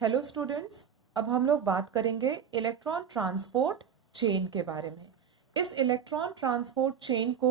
Hello students, अब हम लोग बात करेंगे इलेक्ट्रॉन ट्रांसपोर्ट चेन के बारे में। इस इलेक्ट्रॉन ट्रांसपोर्ट चेन को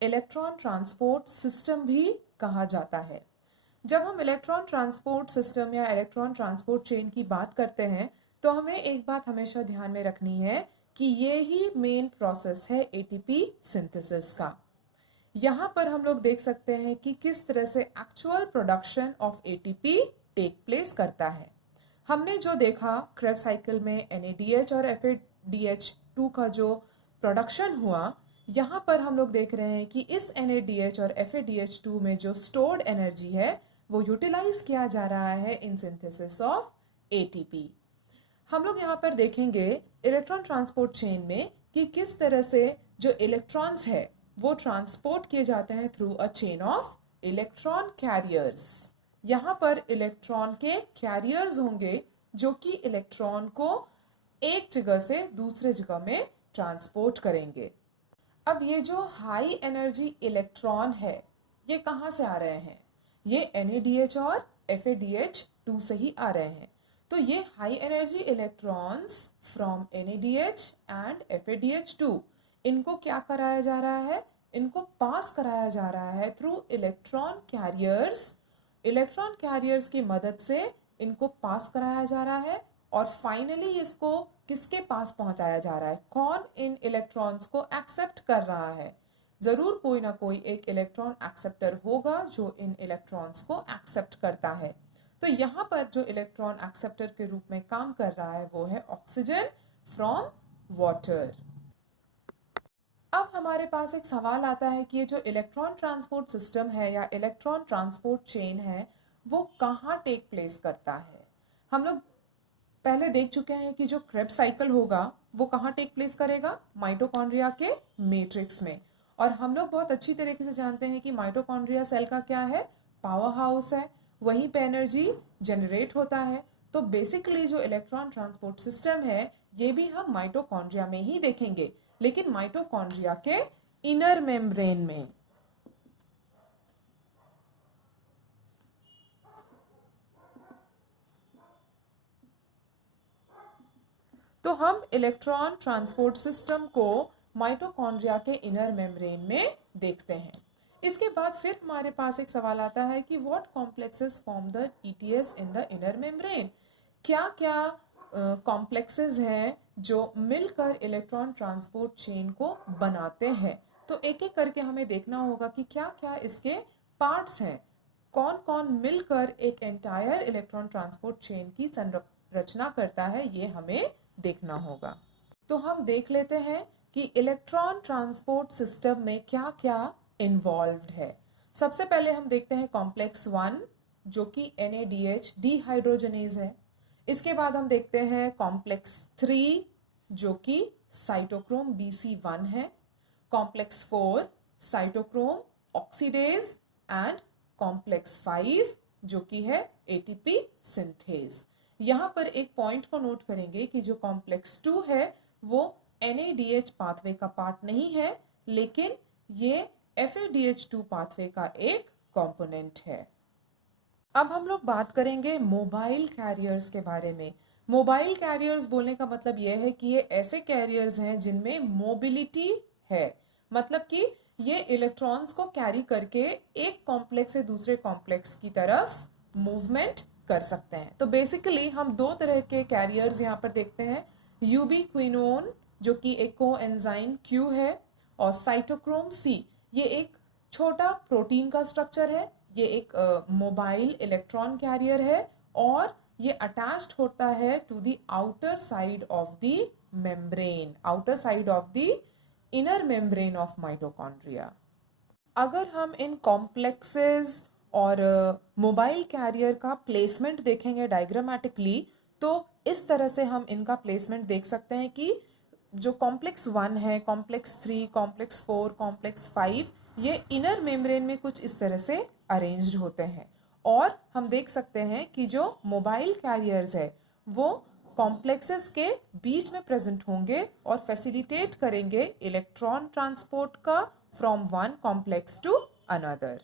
इलेक्ट्रॉन ट्रांसपोर्ट सिस्टम भी कहा जाता है। जब हम इलेक्ट्रॉन ट्रांसपोर्ट सिस्टम या इलेक्ट्रॉन ट्रांसपोर्ट चेन की बात करते हैं तो हमें एक बात हमेशा ध्यान में रखनी है कि ये ही मेन प्रोसेस है एटीपी सिंथेसिस का। यहाँ पर हम लोग देख सकते हैं कि किस तरह से actual production of ATP take place करता है। हमने जो देखा क्रेब्स साइकिल में NADH और FADH2 का जो प्रोडक्शन हुआ, यहाँ पर हम लोग देख रहे हैं कि इस NADH और FADH2 में जो स्टोर्ड एनर्जी है वो यूटिलाइज किया जा रहा है इन सिंथेसिस ऑफ ATP। हम लोग यहाँ पर देखेंगे इलेक्ट्रॉन ट्रांसपोर्ट चेन में कि किस तरह से जो इलेक्ट्रॉन्स है वो ट्रांसपोर्ट किए जाते हैं through a chain of electron carriers. यहाँ पर इलेक्ट्रॉन के कैरियर्स होंगे जो कि इलेक्ट्रॉन को एक जगह से दूसरे जगह में ट्रांसपोर्ट करेंगे। अब ये जो हाई एनर्जी इलेक्ट्रॉन है ये कहाँ से आ रहे हैं? ये NADH और FADH2 से ही आ रहे हैं। तो ये high energy electrons from NADH and FADH2 इनको क्या कराया जा रहा है? इनको पास कराया जा रहा है through electron carriers. Electron carriers की मदद से इनको पास कराया जा रहा है और फाइनली इसको किसके पास पहुंचाया जा रहा है? कौन इन इलेक्ट्रॉन्स को एक्सेप्ट कर रहा है? जरूर कोई ना कोई एक इलेक्ट्रॉन एक्सेप्टर होगा जो इन इलेक्ट्रॉन्स को एक्सेप्ट करता है। तो यहाँ पर जो इलेक्ट्रॉन एक्सेप्टर के रूप में काम कर रहा है वो है ऑक्सीजन फ्रॉम वाटर। अब हमारे पास एक सवाल आता है कि ये जो इलेक्ट्रॉन ट्रांसपोर्ट सिस्टम है या इलेक्ट्रॉन ट्रांसपोर्ट चेन है वो कहाँ टेक प्लेस करता है? हम लोग पहले देख चुके हैं कि जो क्रेब्स साइकिल होगा वो कहाँ टेक प्लेस करेगा? माइटोकॉन्ड्रिया के मैट्रिक्स में। और हम लोग बहुत अच्छी तरीके से जानते हैं कि माइटोकॉन्ड्रिया सेल का क्या है? पावर हाउस है, वहीं पे एनर्जी जनरेट होता है। तो बेसिकली जो इलेक्ट्रॉन ट्रांसपोर्ट सिस्टम है ये भी हम माइटोकॉन्ड्रिया में ही देखेंगे, लेकिन माइटोकॉन्ड्रिया के इनर मेम्ब्रेन में। तो हम इलेक्ट्रॉन ट्रांसपोर्ट सिस्टम को माइटोकॉन्ड्रिया के इनर मेम्ब्रेन में देखते हैं। इसके बाद फिर हमारे पास एक सवाल आता है कि what complexes form the ETS in the inner membrane? क्या क्या कॉम्प्लेक्सेस हैं जो मिलकर इलेक्ट्रॉन ट्रांसपोर्ट चेन को बनाते हैं? तो एक एक करके हमें देखना होगा कि क्या क्या इसके पार्ट्स हैं, कौन कौन मिलकर एक एंटायर इलेक्ट्रॉन ट्रांसपोर्ट चेन की संरचना करता है, ये हमें देखना होगा। तो हम देख लेते हैं कि इलेक्ट्रॉन ट्रांसपोर्ट सिस्टम में क्या क्या इन्वॉल्व्ड है। सबसे पहले हम देखते हैं कॉम्प्लेक्स 1 जो कि NADH डिहाइड्रोजनेज है। इसके बाद हम देखते हैं कॉम्प्लेक्स 3 जो कि साइटोक्रोम BC1 है, complex 4 cytochrome oxidase and complex 5 जो कि है ATP सिंथेज। यहाँ पर एक पॉइंट को नोट करेंगे कि जो कॉम्प्लेक्स 2 है वो NADH पाथवे का पार्ट नहीं है, लेकिन ये FADH2 पाथवे का एक कंपोनेंट है। अब हम लोग बात करेंगे मोबाइल कैरियर्स के बारे में। मोबाइल कैरियर्स बोलने का मतलब यह है कि ये ऐसे कैरियर्स हैं जिनमें मोबिलिटी है, मतलब कि ये इलेक्ट्रॉन्स को कैरी करके एक कॉम्प्लेक्स से दूसरे कॉम्प्लेक्स की तरफ मूवमेंट कर सकते हैं। तो बेसिकली हम दो तरह के कैरियर्स यहाँ पर देखते हैं, यूबीक्विनोन जो कि एक कोएंजाइम Q है, और साइटोक्रोम C ये एक छोटा प्रोटीन का स्ट्रक्चर है। ये एक मोबाइल इलेक्ट्रॉन कैरियर है और ये अटैच्ड होता है to the outer side of the membrane, outer side of the inner membrane of mitochondria. अगर हम इन कॉम्प्लेक्सेस और मोबाइल कैरियर का प्लेसमेंट देखेंगे डायग्रामेटिकली तो इस तरह से हम इनका प्लेसमेंट देख सकते हैं कि जो कॉम्प्लेक्स 1 है, कॉम्प्लेक्स 3, कॉम्प्लेक्स 4, कॉम्प्लेक्स 5 ये इनर मेम्ब्रेन में कुछ इस तरह से अरेंज्ड होते हैं। और हम देख सकते हैं कि जो मोबाइल कैरियर्स है वो कॉम्प्लेक्सेस के बीच में प्रेजेंट होंगे और फैसिलिटेट करेंगे इलेक्ट्रॉन ट्रांसपोर्ट का from one complex to another.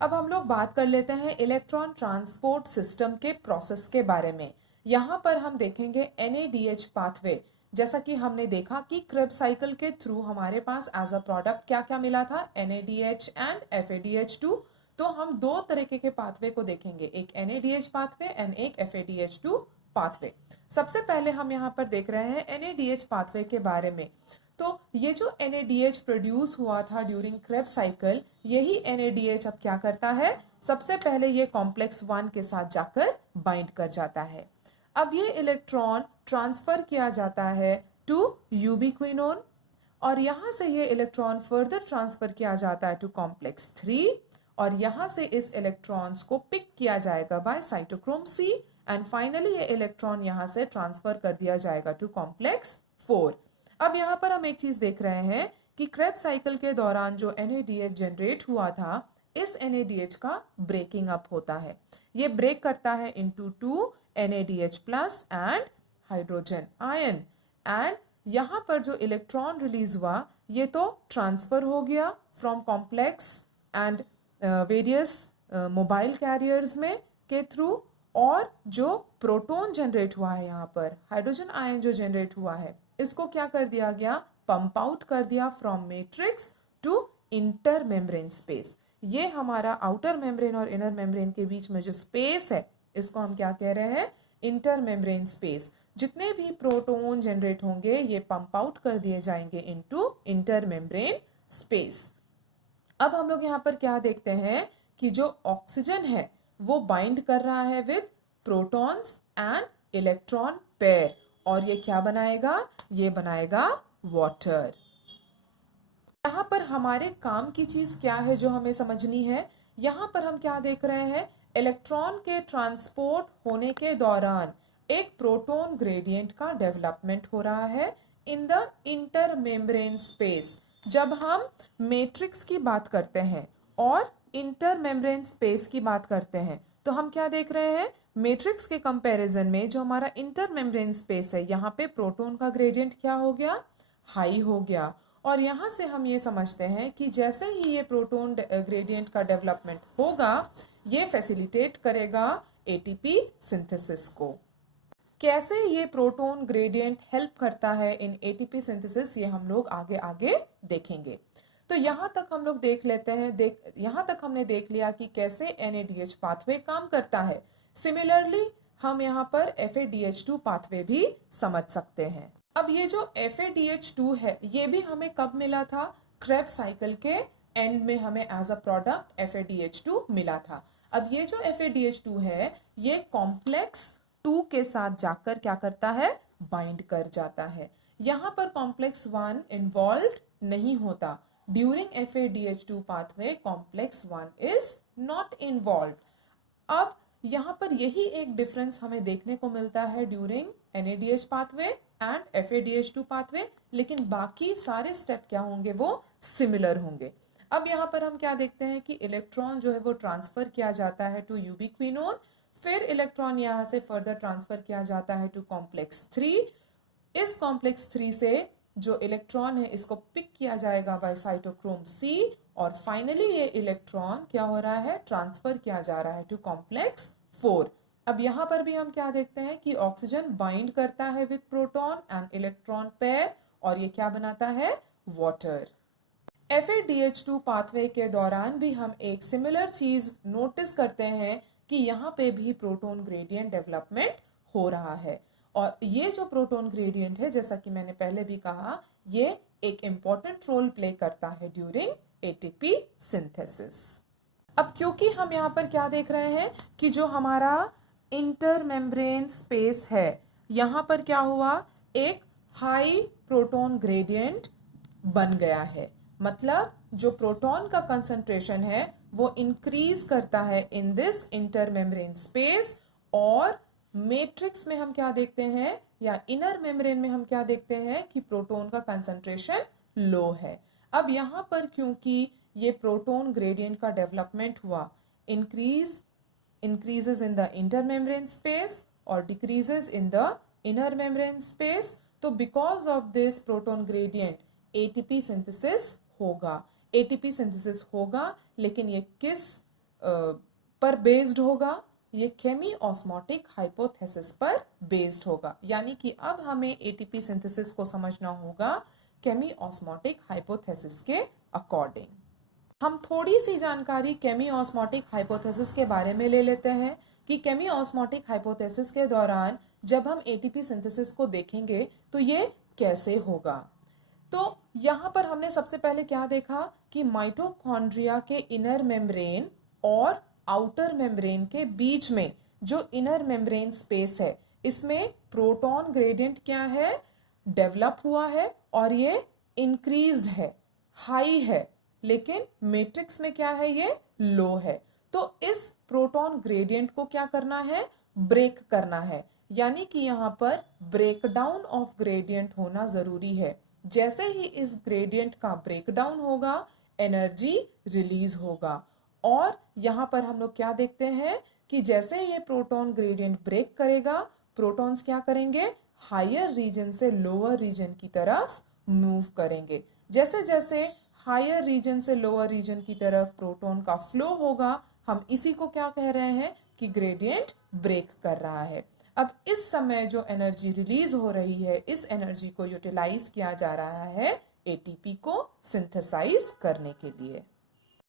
अब हम लोग बात कर लेते हैं इलेक्ट्रॉन ट्रांसपोर्ट सिस्टम के प्रोसेस के बारे में। यहाँ पर हम देखेंगे NADH पाथवे। जैसा कि हमने देखा कि क्रेब्स साइकिल के थ्रू हमारे पास एज अ प्रोडक्ट क्या क्या मिला था, NADH एंड FADH2। तो हम दो तरीके के पाथवे को देखेंगे, एक NADH पाथवे एंड एक FADH2 पाथवे। सबसे पहले हम यहाँ पर देख रहे हैं NADH पाथवे के बारे में। तो ये जो NADH प्रोड्यूस हुआ था ड्यूरिंग क्रेब्स साइकिल, यही NADH अब क्या करता है, सबसे पहले ये कॉम्प्लेक्स 1 के साथ जाकर बाइंड कर जाता है। अब ये इलेक्ट्रॉन ट्रांसफर किया जाता है टू यूबिक्विनोन और यहाँ से ये इलेक्ट्रॉन फर्दर ट्रांसफर किया जाता है टू कॉम्प्लेक्स 3 और यहाँ से इस इलेक्ट्रॉन्स को पिक किया जाएगा by cytochrome C and finally ये इलेक्ट्रॉन यहाँ से ट्रांसफर कर दिया जाएगा टू कॉम्प्लेक्स 4। अब यहाँ पर हम एक चीज देख रहे हैं कि क्रेब्स साइकिल के दौरान जो NADH जनरेट हुआ था, इस NADH का ब्रेकिंग अप होता है। ये ब्रेक करता है into 2 NADH plus and hydrogen ion and यहाँ पर जो इलेक्ट्रॉन रिलीज हुआ ये तो ट्रांसफर हो गया from complex and various mobile carriers में के थ्रू, और जो प्रोटॉन जनरेट हुआ है यहाँ पर हाइड्रोजन आयन जो जनरेट हुआ है इसको क्या कर दिया गया, पंप आउट कर दिया from matrix to inter membrane space. ये हमारा आउटर मेम्ब्रेन और इनर मेम्ब्रेन के बीच में जो स्पेस है इसको हम क्या कह रहे हैं, इंटर मेम्ब्रेन स्पेस। जितने भी प्रोटॉन जनरेट होंगे ये पंप आउट कर दिए जाएंगे इनटू इंटर मेम्ब्रेन स्पेस। अब हम लोग यहाँ पर क्या देखते हैं कि जो ऑक्सीजन है वो बाइंड कर रहा है with protons and electron pair और ये क्या बनाएगा, ये बनाएगा वाटर। यहाँ पर हमारे काम की चीज क्या है जो हमें समझनी है, यहाँ पर हम क्या देख रहे हैं, इलेक्ट्रॉन के ट्रांसपोर्ट होने के दौरान एक प्रोटॉन ग्रेडियंट का डेवलपमेंट हो रहा है in the inter membrane space. जब हम मैट्रिक्स की बात करते हैं और इंटर मेम्ब्रेन स्पेस की बात करते हैं तो हम क्या देख रहे हैं, मैट्रिक्स के कंपैरिजन में जो हमारा इंटर मेम्ब्रेन स्पेस है यहाँ पे प्रोटॉन का ग्रेडियंट क्या हो गया, हाई हो गया। और यहाँ से हम ये समझते हैं कि जैसे ही ये प्रोटॉन ग्रेडियंट का डेवलपमेंट होगा ये फैसिलिटेट करेगा ATP सिंथेसिस को। कैसे ये प्रोटॉन ग्रेडियंट हेल्प करता है इन ATP सिंथेसिस ये हम लोग आगे आगे देखेंगे। तो यहाँ तक हम लोग देख लेते हैं, यहाँ तक हमने देख लिया कि कैसे NADH पाथवे काम करता है। सिमिलरली हम यहाँ पर FADH2 पाथवे भी समझ सकते हैं। अब ये जो FADH2 है ये भी हमें कब मिला था, क्रेब्स साइकिल के एंड में हमें एज अ प्रोडक्ट FADH2 मिला था। अब ये जो FADH2 है ये कॉम्प्लेक्स 2 के साथ जाकर क्या करता है, बाइंड कर जाता है। यहाँ पर कॉम्प्लेक्स 1 इन्वॉल्व नहीं होता। During FADH2 pathway complex 1 is not involve. अब यहाँ पर यही एक डिफरेंस हमें देखने को मिलता है during NADH pathway and FADH2 pathway, लेकिन बाकी सारे स्टेप क्या होंगे, वो सिमिलर होंगे। अब यहाँ पर हम क्या देखते हैं कि इलेक्ट्रॉन जो है वो ट्रांसफर किया जाता है टू यूबिक्विनोन, फिर इलेक्ट्रॉन यहाँ से फर्दर ट्रांसफर किया जाता है टू कॉम्प्लेक्स 3। इस कॉम्प्लेक्स 3 से जो इलेक्ट्रॉन है इसको पिक किया जाएगा बाय साइटोक्रोम C और फाइनली ये इलेक्ट्रॉन क्या हो रहा है, ट्रांसफर किया जा रहा है टू कॉम्प्लेक्स 4। अब यहाँ पर भी हम क्या देखते हैं कि ऑक्सीजन बाइंड करता है with proton and electron pair और ये क्या बनाता है, वाटर। FADH2 पाथवे के दौरान भी हम एक सिमिलर चीज नोटिस करते हैं कि यहाँ पे भी प्रोटॉन ग्रेडियंट डेवलपमेंट हो रहा है और ये जो प्रोटॉन ग्रेडियंट है जैसा कि मैंने पहले भी कहा ये एक इम्पॉर्टेंट रोल प्ले करता है ड्यूरिंग ATP सिंथेसिस। अब क्योंकि हम यहाँ पर क्या देख रहे हैं कि जो हमारा इंटर मेम्ब्रेन स्पेस है यहाँ पर क्या हुआ, एक हाई प्रोटॉन ग्रेडियंट बन गया है, मतलब जो प्रोटॉन का कंसंट्रेशन है वो इंक्रीज करता है in this inter membrane space. और मैट्रिक्स में हम क्या देखते हैं या इनर मेम्ब्रेन में हम क्या देखते हैं कि प्रोटॉन का कंसंट्रेशन लो है। अब यहाँ पर क्योंकि ये प्रोटॉन ग्रेडियंट का डेवलपमेंट हुआ, increases in the intermembrane space or decreases in the inner membrane space, तो because of this proton gradient ATP synthesis होगा। ATP synthesis होगा लेकिन ये किस पर बेस्ड होगा, ये केमी ऑस्मोटिक हाइपोथेसिस पर बेस्ड होगा। यानी कि अब हमें एटीपी सिंथेसिस को समझना होगा केमी ऑस्मोटिक हाइपोथेसिस के अकॉर्डिंग। हम थोड़ी सी जानकारी केमी ऑस्मोटिक हाइपोथेसिस के बारे में ले लेते हैं कि केमी ऑस्मोटिक हाइपोथेसिस के दौरान जब हम एटीपी सिंथेसिस को देखेंगे तो ये कैसे होगा। तो यहां पर हमने सबसे पहले क्या देखा कि माइटोकॉन्ड्रिया के इनर मेम्ब्रेन और आउटर मेम्ब्रेन के बीच में जो इनर मेम्ब्रेन स्पेस है, इसमें प्रोटॉन ग्रेडियंट क्या है, डेवलप हुआ है और ये इंक्रीज्ड है, हाई है, लेकिन मैट्रिक्स में क्या है, ये लो है। तो इस प्रोटॉन ग्रेडियंट को क्या करना है, ब्रेक करना है। यानी कि यहां पर ब्रेकडाउन ऑफ ग्रेडियंट होना जरूरी है। जैसे ही इस ग्रेडियंट का ब्रेकडाउन होगा, एनर्जी रिलीज होगा। और यहां पर हम लोग क्या देखते हैं कि जैसे ये प्रोटॉन ग्रेडियंट ब्रेक करेगा, प्रोटॉन्स क्या करेंगे, हायर रीजन से लोअर रीजन की तरफ मूव करेंगे। जैसे जैसे हायर रीजन से लोअर रीजन की तरफ प्रोटॉन का फ्लो होगा, हम इसी को क्या कह रहे हैं कि ग्रेडियंट ब्रेक कर रहा है। अब इस समय जो एनर्जी रिलीज हो रही है, इस एनर्जी को यूटिलाइज किया जा रहा है एटीपी को सिंथेसाइज करने के लिए।